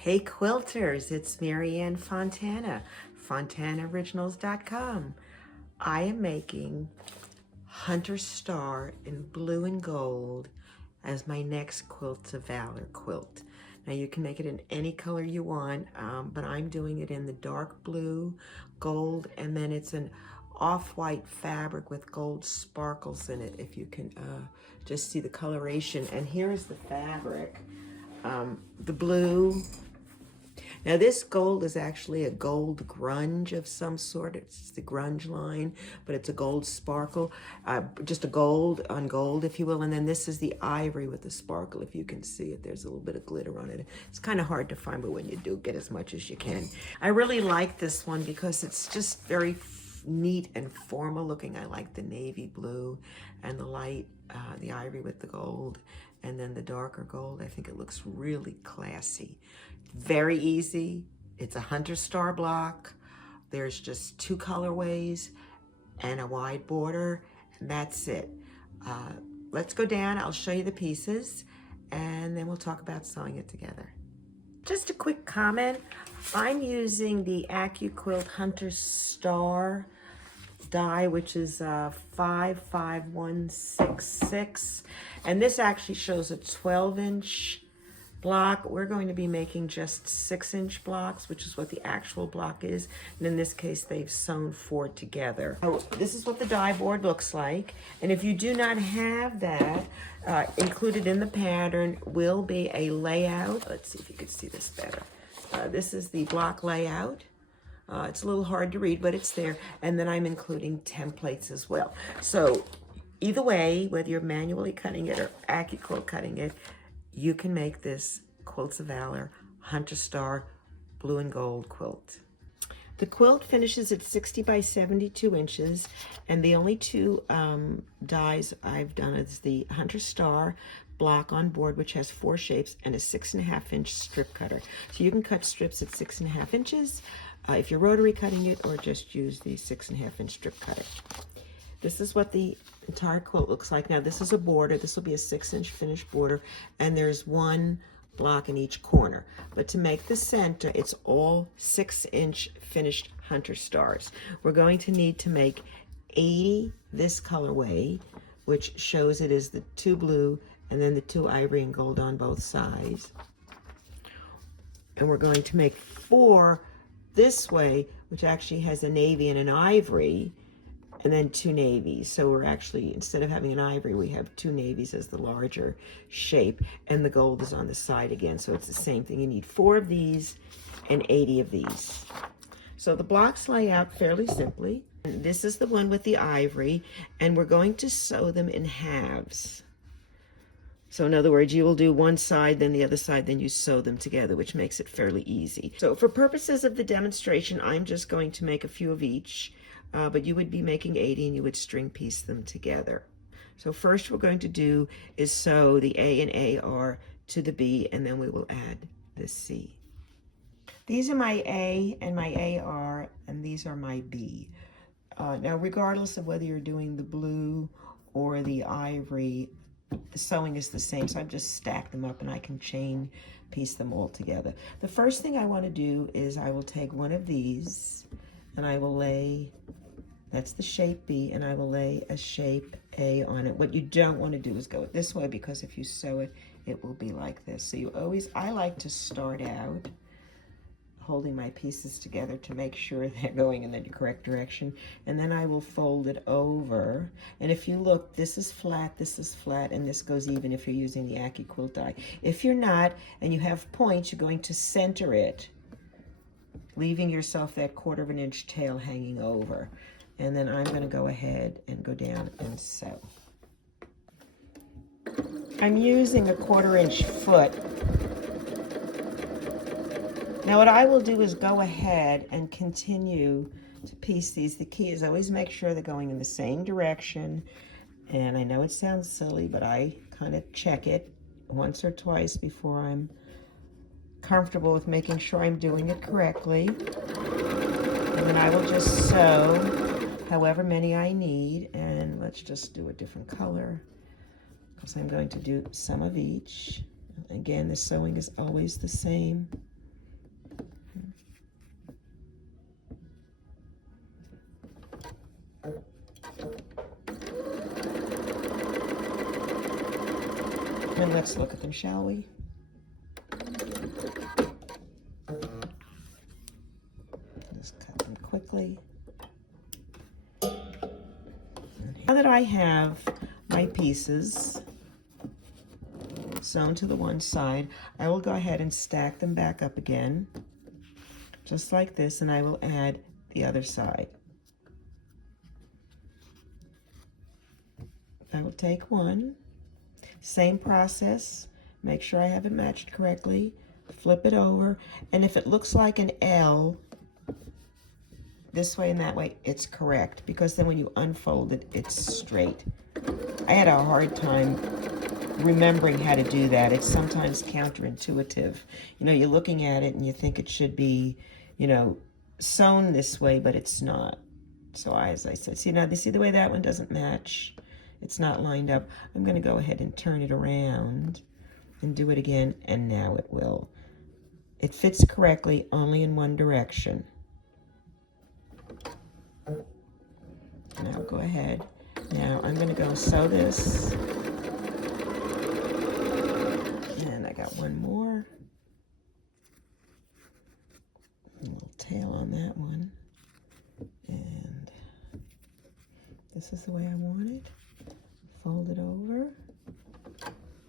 Hey quilters, it's Marianne Fontana, FontanaOriginals.com. I am making Hunter Star in blue and gold as my next Quilts of Valor quilt. Now you can make it in any color you want, but I'm doing it in the dark blue, gold, and then it's an off-white fabric with gold sparkles in it, if you can just see the coloration. And here's the fabric, the blue. Now this gold is actually a gold grunge of some sort. It's the grunge line, but it's a gold sparkle, just a gold on gold, if you will. And then this is the ivory with the sparkle, if you can see it. There's a little bit of glitter on it. It's kind of hard to find, but when you do, get as much as you can. I really like this one because it's just very neat and formal looking. I like the navy blue and the light, the ivory with the gold, and then the darker gold. I think it looks really classy. Very easy. It's a Hunter Star block. There's just 2 colorways and a wide border, and that's it. Let's go down. I'll show you the pieces, and then we'll talk about sewing it together. Just a quick comment. I'm using the AccuQuilt Hunter Star die, which is 55166, and this actually shows a 12-inch block. We're going to be making just 6-inch blocks, which is what the actual block is, and in this case they've sewn 4 together. So this is what the die board looks like, and if you do not have that included in the pattern will be a layout. Let's see if you can see this better. This is the block layout. It's a little hard to read, but it's there, and then I'm including templates as well. So either way, whether you're manually cutting it or AccuQuilt cutting it, you can make this Quilts of Valor Hunter Star blue and gold quilt. The quilt finishes at 60 by 72 inches, and the only 2 dies I've done is the Hunter Star block on board, which has 4 shapes, and a 6.5-inch strip cutter. So you can cut strips at 6.5 inches if you're rotary cutting it, or just use the 6.5-inch strip cutter. This is what the entire quilt looks like. Now this is a border. This will be a 6-inch finished border, and there's 1 block in each corner. But to make the center, it's all 6-inch finished Hunter Stars. We're going to need to make 80 this colorway, which shows it is the 2 blue and then the 2 ivory and gold on both sides. And we're going to make 4 this way, which actually has a navy and an ivory, and then 2 navies. So we're actually, instead of having an ivory, we have 2 navies as the larger shape, and the gold is on the side again, so it's the same thing. You need 4 of these and 80 of these. So the blocks lay out fairly simply. And this is the one with the ivory, and we're going to sew them in halves. So in other words, you will do one side, then the other side, then you sew them together, which makes it fairly easy. So for purposes of the demonstration, I'm just going to make a few of each. But you would be making 80, and you would string piece them together. So first we're going to do is sew the A and AR to the B, and then we will add the C. These are my A and my AR, and these are my B. Now regardless of whether you're doing the blue or the ivory, the sewing is the same, so I've just stacked them up and I can chain piece them all together. The first thing I want to do is I will take one of these and I will lay, that's the shape B, and I will lay a shape A on it. What you don't want to do is go this way, because if you sew it, it will be like this. So you always, I like to start out holding my pieces together to make sure they're going in the correct direction, and then I will fold it over. And if you look, this is flat, and this goes even if you're using the AccuQuilt die. If you're not, and you have points, you're going to center it, leaving yourself that 1/4 inch tail hanging over. And then I'm going to go ahead and go down and sew. I'm using a 1/4 inch foot. Now what I will do is go ahead and continue to piece these. The key is always make sure they're going in the same direction. And I know it sounds silly, but I kind of check it once or twice before I'm comfortable with making sure I'm doing it correctly. And then I will just sew however many I need, and let's just do a different color because I'm going to do some of each. Again, the sewing is always the same. And let's look at them, shall we? Just cut them quickly. Now that I have my pieces sewn to the one side, I will go ahead and stack them back up again, just like this, and I will add the other side. I will take one, same process, make sure I have it matched correctly, flip it over, and if it looks like an L, this way and that way, it's correct, because then when you unfold it, it's straight. I had a hard time remembering how to do that. It's sometimes counterintuitive. You know, you're looking at it and you think it should be, you know, sewn this way, but it's not. So as I said, see now, you see the way that one doesn't match? It's not lined up. I'm going to go ahead and turn it around and do it again, and now it will. It fits correctly only in one direction. Now go ahead. Now I'm going to go sew this. And I got one more. A little tail on that one. And this is the way I want it. Fold it over.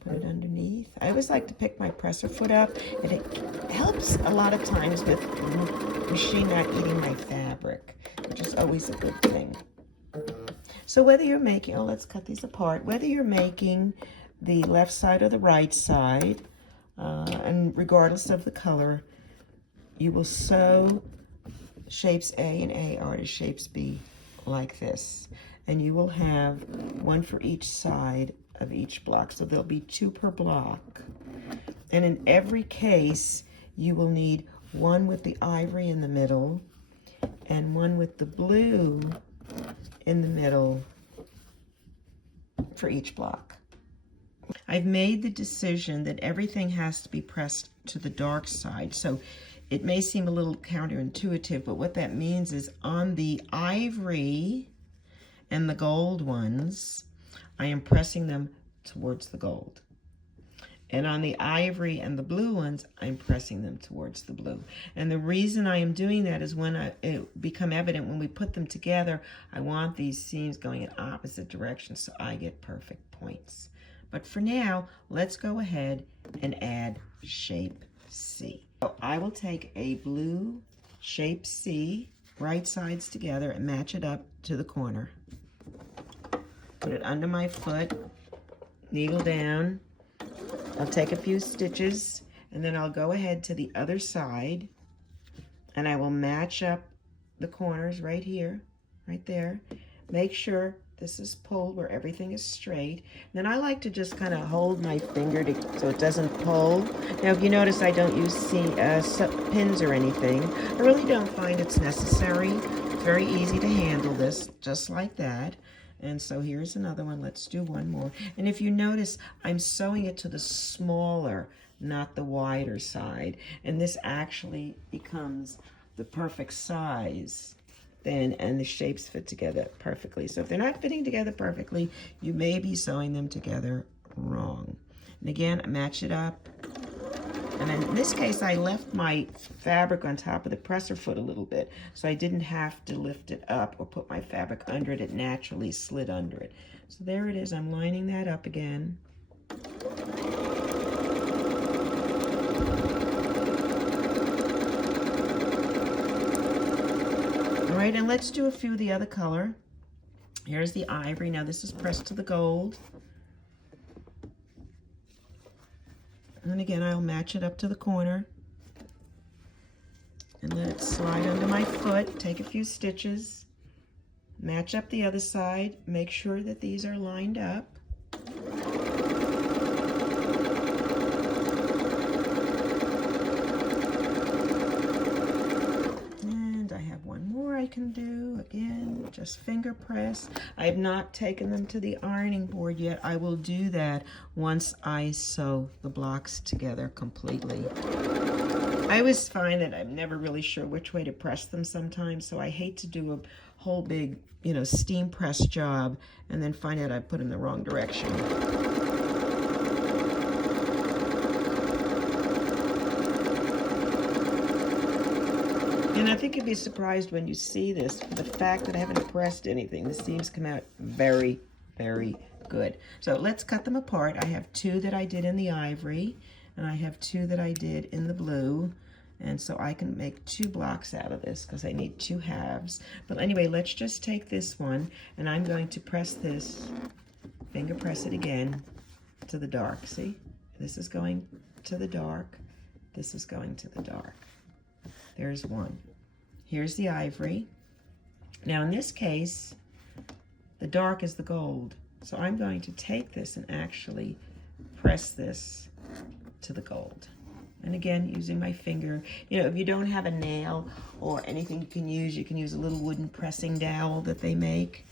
Put it underneath. I always like to pick my presser foot up, and it helps a lot of times with the machine not eating my fabric, which is always a good thing. So whether you're making, oh, let's cut these apart. Whether you're making the left side or the right side, and regardless of the color, you will sew shapes A and A are to shapes B like this. And you will have one for each side of each block. So there'll be 2 per block. And in every case, you will need one with the ivory in the middle and one with the blue in the middle for each block. I've made the decision that everything has to be pressed to the dark side. So it may seem a little counterintuitive, but what that means is on the ivory and the gold ones, I am pressing them towards the gold. And on the ivory and the blue ones, I'm pressing them towards the blue. And the reason I am doing that is when it become evident when we put them together, I want these seams going in opposite directions so I get perfect points. But for now, let's go ahead and add shape C. So I will take a blue shape C, right sides together, and match it up to the corner. Put it under my foot, needle down. I'll take a few stitches, and then I'll go ahead to the other side, and I will match up the corners right here, right there. Make sure this is pulled where everything is straight. Then I like to just kind of hold my finger so it doesn't pull. Now, if you notice, I don't use pins or anything. I really don't find it's necessary. It's very easy to handle this, just like that. And so here's another one. Let's do one more. And if you notice, I'm sewing it to the smaller, not the wider side. And this actually becomes the perfect size then, and the shapes fit together perfectly. So if they're not fitting together perfectly, you may be sewing them together wrong. And again, match it up. And in this case, I left my fabric on top of the presser foot a little bit, so I didn't have to lift it up or put my fabric under it. It naturally slid under it. So there it is. I'm lining that up again. All right, and let's do a few of the other color. Here's the ivory. Now this is pressed to the gold. And again, I'll match it up to the corner and let it slide under my foot. Take a few stitches, match up the other side, make sure that these are lined up. And I have one more I can do. Again, just finger press. I have not taken them to the ironing board yet. I will do that once I sew the blocks together completely. I always find that I'm never really sure which way to press them sometimes, so I hate to do a whole big, steam press job and then find out I put in the wrong direction. And I think you'd be surprised when you see this, for the fact that I haven't pressed anything. The seams come out very, very good. So let's cut them apart. I have 2 that I did in the ivory, and I have 2 that I did in the blue. And so I can make 2 blocks out of this because I need 2 halves. But anyway, let's just take this one, and I'm going to press this, finger press it again to the dark. See? This is going to the dark. This is going to the dark. There's one. Here's the ivory. Now in this case, the dark is the gold. So I'm going to take this and actually press this to the gold. And again, using my finger. You know, if you don't have a nail or anything you can use a little wooden pressing dowel that they make.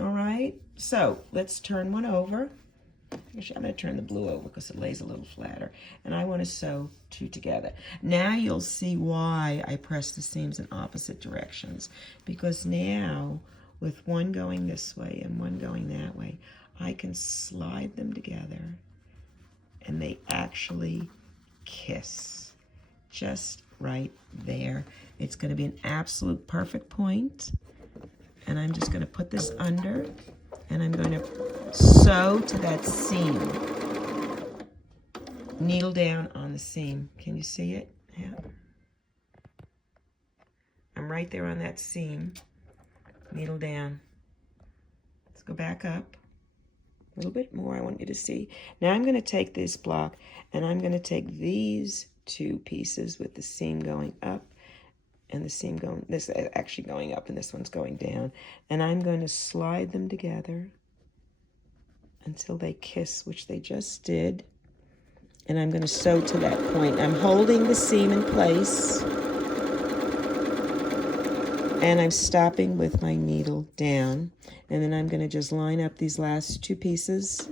All right, so let's turn one over. Actually, I'm going to turn the blue over because it lays a little flatter. And I want to sew 2 together. Now you'll see why I press the seams in opposite directions. Because now, with one going this way and one going that way, I can slide them together and they actually kiss. Just right there. It's going to be an absolute perfect point. And I'm just going to put this under. And I'm going to sew to that seam. Needle down on the seam. Can you see it? Yeah. I'm right there on that seam. Needle down. Let's go back up. A little bit more I want you to see. Now I'm going to take this block and I'm going to take these 2 pieces with the seam going up and the seam going, this is actually going up and this one's going down. And I'm going to slide them together until they kiss, which they just did. And I'm going to sew to that point. I'm holding the seam in place. And I'm stopping with my needle down. And then I'm going to just line up these last 2 pieces.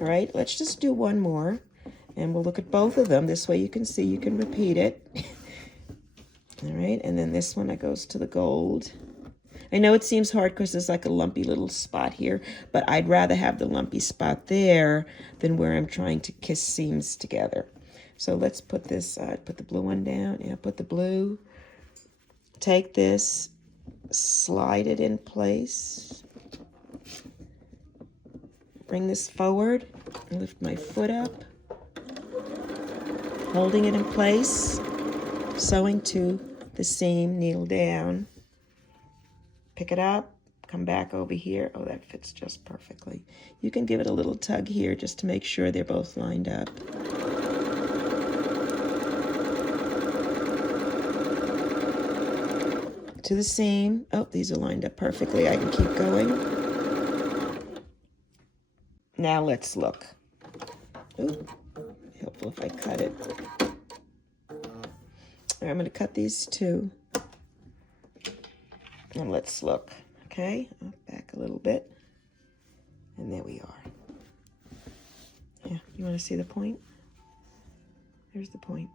All right, let's just do one more. And we'll look at both of them. This way you can see, you can repeat it. All right, and then this one, it goes to the gold. I know it seems hard because there's like a lumpy little spot here, but I'd rather have the lumpy spot there than where I'm trying to kiss seams together. So let's put this, put the blue one down. Yeah, put the blue. Take this, slide it in place. Bring this forward, lift my foot up. Holding it in place, sewing to the seam, needle down. Pick it up, come back over here. Oh, that fits just perfectly. You can give it a little tug here just to make sure they're both lined up. To the seam. Oh, these are lined up perfectly. I can keep going. Now let's look. Ooh. Helpful if I cut it. Right, I'm going to cut these 2. And let's look. Okay, back a little bit. And there we are. Yeah, you want to see the point? There's the point.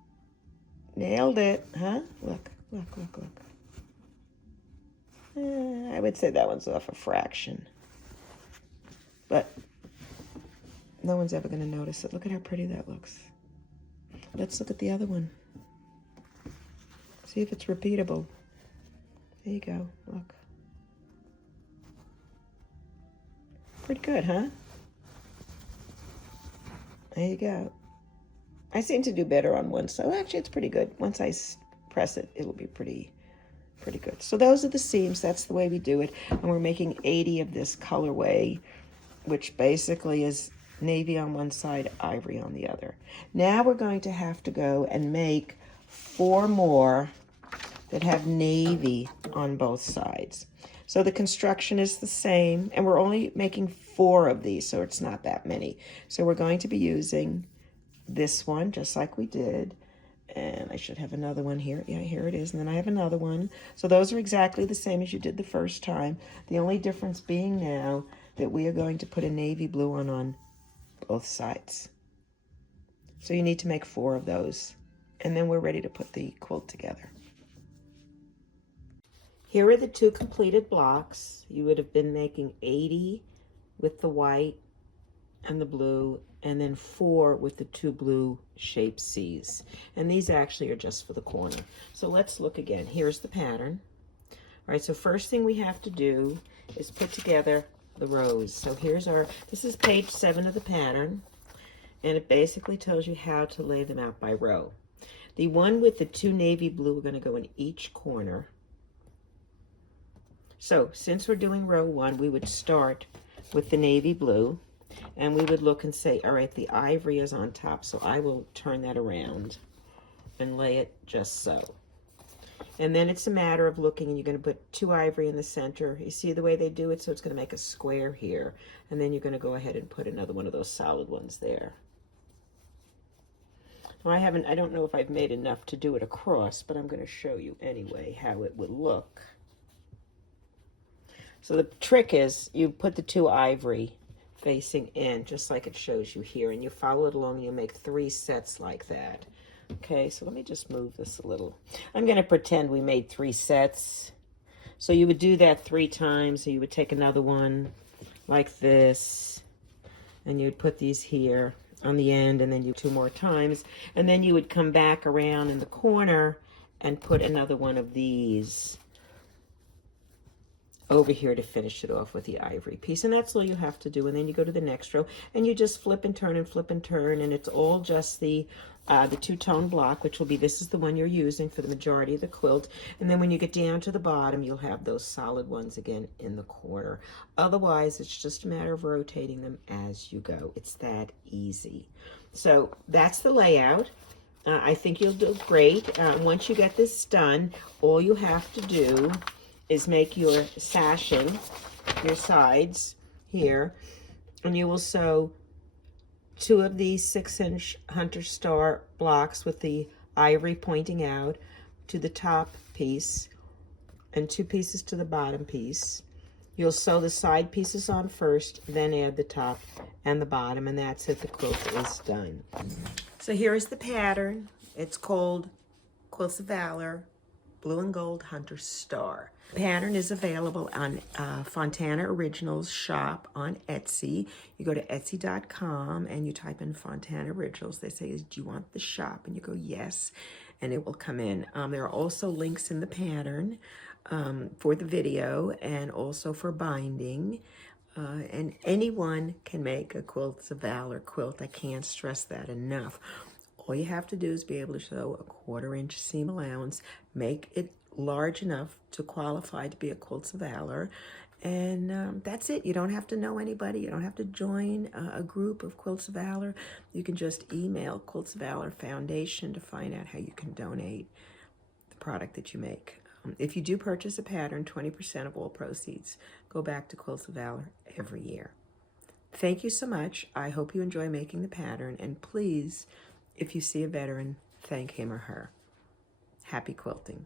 Nailed it, huh? Look, look, look, look. I would say that one's off a fraction. But no one's ever going to notice it. Look at how pretty that looks. Let's look at the other one. See if it's repeatable. There you go. Look. Pretty good, huh? There you go. I seem to do better on one side. Well, actually, it's pretty good. Once I press it, it'll be pretty good. So those are the seams. That's the way we do it. And we're making 80 of this colorway, which basically is navy on one side, ivory on the other. Now we're going to have to go and make 4 more that have navy on both sides. So the construction is the same, and we're only making 4 of these, so it's not that many. So we're going to be using this one, just like we did. And I should have another one here. Yeah, here it is. And then I have another one. So those are exactly the same as you did the first time. The only difference being now that we are going to put a navy blue one on both sides. So you need to make 4 of those. And then we're ready to put the quilt together. Here are the 2 completed blocks. You would have been making 80 with the white and the blue, and then 4 with the 2 blue shaped C's. And these actually are just for the corner. So let's look again. Here's the pattern. All right, so first thing we have to do is put together the rows. So here's this is page 7 of the pattern, and it basically tells you how to lay them out by row. The one with the 2 navy blue are going to go in each corner. So since we're doing row 1, we would start with the navy blue, and we would look and say, all right, the ivory is on top, so I will turn that around and lay it just so. And then it's a matter of looking, and you're going to put 2 ivory in the center. You see the way they do it? So it's going to make a square here. And then you're going to go ahead and put another one of those solid ones there. Now I don't know if I've made enough to do it across, but I'm going to show you anyway how it would look. So the trick is you put the 2 ivory facing in, just like it shows you here, and you follow it along, and you make 3 sets like that. Okay, so let me just move this a little. I'm going to pretend we made 3 sets. So you would do that 3 times. So you would take another one like this, and you'd put these here on the end, and then you 2 more times. And then you would come back around in the corner and put another one of these over here to finish it off with the ivory piece. And that's all you have to do. And then you go to the next row, and you just flip and turn and flip and turn, and it's all just the 2-tone block, which will be, this is the one you're using for the majority of the quilt. And then when you get down to the bottom, you'll have those solid ones again in the corner. Otherwise, it's just a matter of rotating them as you go. It's that easy. So that's the layout. I think you'll do great. Once you get this done, all you have to do is make your sashing, your sides here, and you will sew 2 of these 6-inch hunter star blocks with the ivory pointing out to the top piece, and 2 pieces to the bottom piece. You'll sew the side pieces on first, then add the top and the bottom, and that's it. The quilt is done. So here is the pattern. It's called Quilts of Valor Blue and Gold Hunter Star. The pattern is available on Fontana Originals shop on Etsy. You go to etsy.com and you type in Fontana Originals. They say, do you want the shop? And you go, yes, and it will come in. There are also links in the pattern for the video and also for binding. And anyone can make a Quilts of Valor quilt. I can't stress that enough. All you have to do is be able to sew a 1/4-inch seam allowance, make it large enough to qualify to be a Quilts of Valor, and that's it. You don't have to know anybody. You don't have to join a group of Quilts of Valor. You can just email Quilts of Valor Foundation to find out how you can donate the product that you make. If you do purchase a pattern, 20% of all proceeds go back to Quilts of Valor every year. Thank you so much. I hope you enjoy making the pattern, and please, if you see a veteran, thank him or her. Happy quilting.